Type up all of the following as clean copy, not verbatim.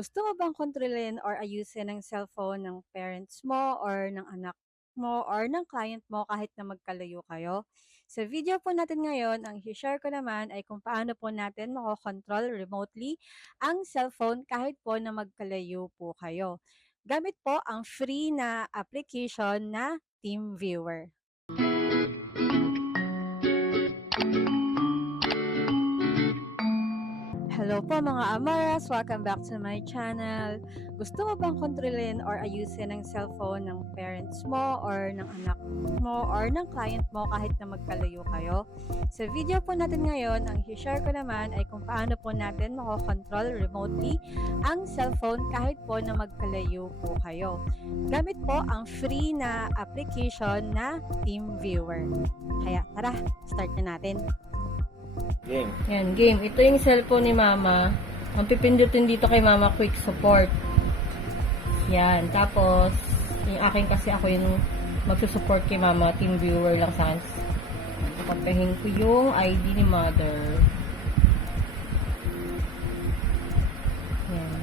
Gusto mo bang kontrolin or ayusin ang cellphone ng parents mo or ng anak mo or ng client mo kahit na magkalayo kayo? Sa video po natin ngayon, ang i-share ko naman ay kung paano po natin makokontrol remotely ang cellphone kahit po na magkalayo po kayo. Gamit po ang free na application na TeamViewer. Hello po mga Amaras! Welcome back to my channel. Gusto mo bang kontrolin or ayusin ang cellphone ng parents mo or ng anak mo or ng client mo kahit na magkalayo kayo? Sa video po natin ngayon, ang i-share ko naman ay kung paano po natin makokontrol remotely ang cellphone kahit po na magkalayo po kayo. Gamit po ang free na application na TeamViewer. Kaya tara, start na natin. Game. Yan, game. Ito yung cellphone ni Mama. Ang pipindutin dito kay Mama, quick support. Yan. Tapos, yung akin kasi ako yung magsusupport kay Mama. Team viewer lang sa akin. Papahin ko yung ID ni Mother. Yan.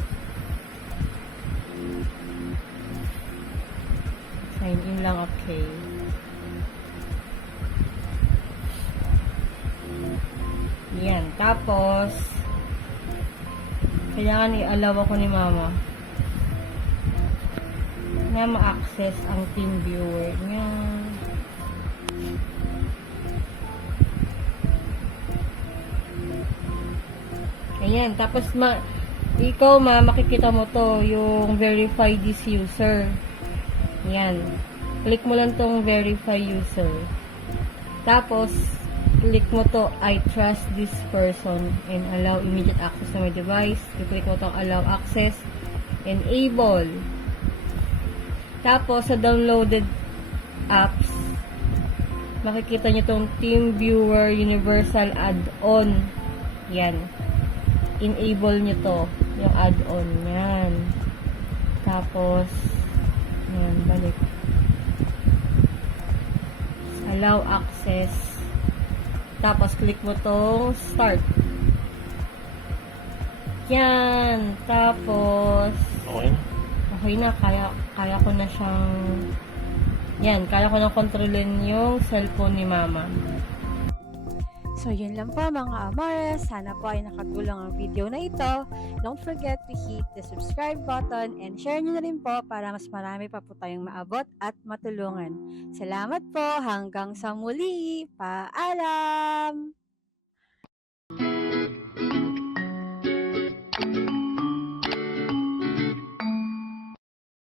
Sign in lang, okay. Yan. Tapos, kailangan i-allow ako ni Mama na ma-access ang team viewer niya. Ayan. Tapos, ikaw, makikita mo to, yung verify this user. Yan. Click mo lang tong verify user. Tapos, click mo to, I trust this person and allow immediate access to my device. I-click mo to, allow access, enable. Tapos, sa downloaded apps, makikita nyo tong TeamViewer Universal Add-on. Yan. Enable nyo to, yung add-on. Yan. Tapos, yan, balik. Allow access. Tapos, click mo tong start. Yan. Tapos, Okay na. okay na. Kaya ko na siyang, yan. Kaya ko na kontrolin yung cellphone ni Mama. So, yun lang po mga Amores. Sana po ay nakatulong ang video na ito. Don't forget to hit the subscribe button and share nyo na rin po para mas marami pa po tayong maabot at matulungan. Salamat po. Hanggang sa muli. Paalam!